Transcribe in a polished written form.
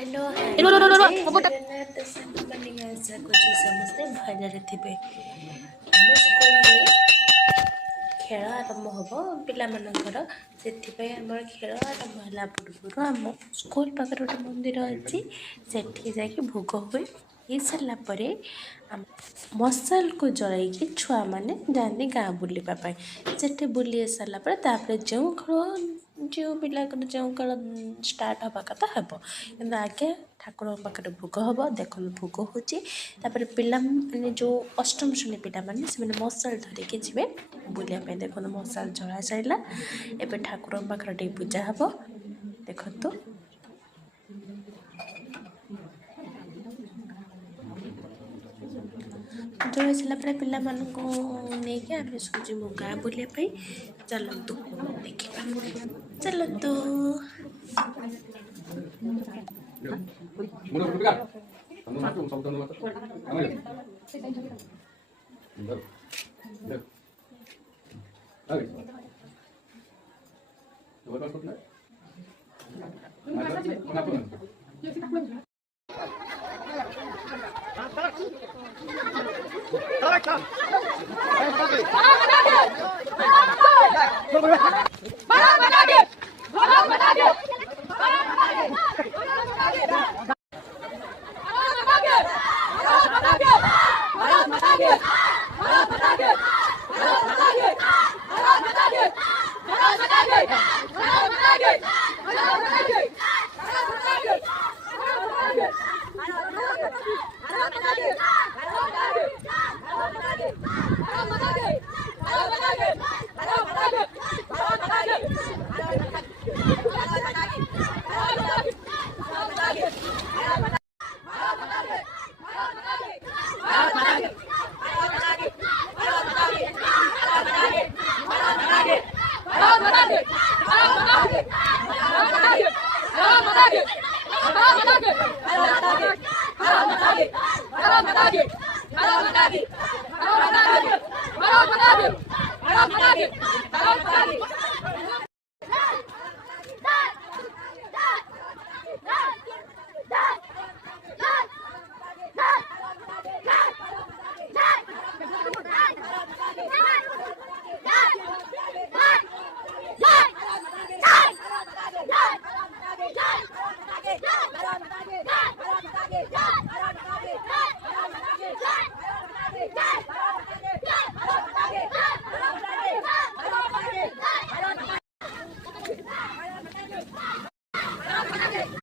हेलो जगन्नाथ साଙ୍ଗମାନେ आशा କରୁଛି ସମସ୍ତେ ଭଲରେ ଥିବେ। ଆମ ସ୍କୁଲରେ ଖେଳ ଆରମ୍ଭ ହେବ ପିଲାମାନଙ୍କର, ସେଥିପାଇଁ ଆମର ଖେଳ ଆରମ୍ଭ ହେଲା ପୂର୍ବରୁ ଆମ ସ୍କୁଲ ପାଖରେ ଗୋଟେ ମନ୍ଦିର ଅଛି, ସେଠିକି ଯାଇକି ଭୋଗ ହୁଏ। ହେଇସାରିଲା ପରେ ମଶାଲକୁ ଜଳାଇକି ଛୁଆମାନେ ଯାଆନ୍ତି ଗାଁ ବୁଲିବା ପାଇଁ। ସେଠି ବୁଲି ସାରିଲା ପରେ ତାପରେ ଯେଉଁ ପିଲାଙ୍କର ଯେଉଁ ଖେଳ ଷ୍ଟାର୍ଟ ହେବା କଥା ହେବ, କିନ୍ତୁ ଆଗେ ଠାକୁରଙ୍କ ପାଖରେ ଭୋଗ ହେବ। ଦେଖନ୍ତୁ ଭୋଗ ହେଉଛି, ତାପରେ ପିଲାମାନେ ଯେଉଁ ଅଷ୍ଟମ ଶ୍ରେଣୀ ପିଲାମାନେ ସେମାନେ ମଶାଲ ଧରିକି ଯିବେ ବୁଲିବା ପାଇଁ। ଦେଖନ୍ତୁ ମଶାଲ ଜଳା ସାରିଲା, ଏବେ ଠାକୁରଙ୍କ ପାଖରେ ଟିକେ ପୂଜା ହେବ। ଦେଖନ୍ତୁ ଜଳା ସାରିଲା ପରେ ପିଲାମାନଙ୍କୁ ନେଇକି ଆମେ ସବୁ ଯିବୁ ଗାଁ ବୁଲିବା ପାଇଁ। ଚାଲନ୍ତୁ ଦେଖିବା, ଚାଲନ୍ତୁ।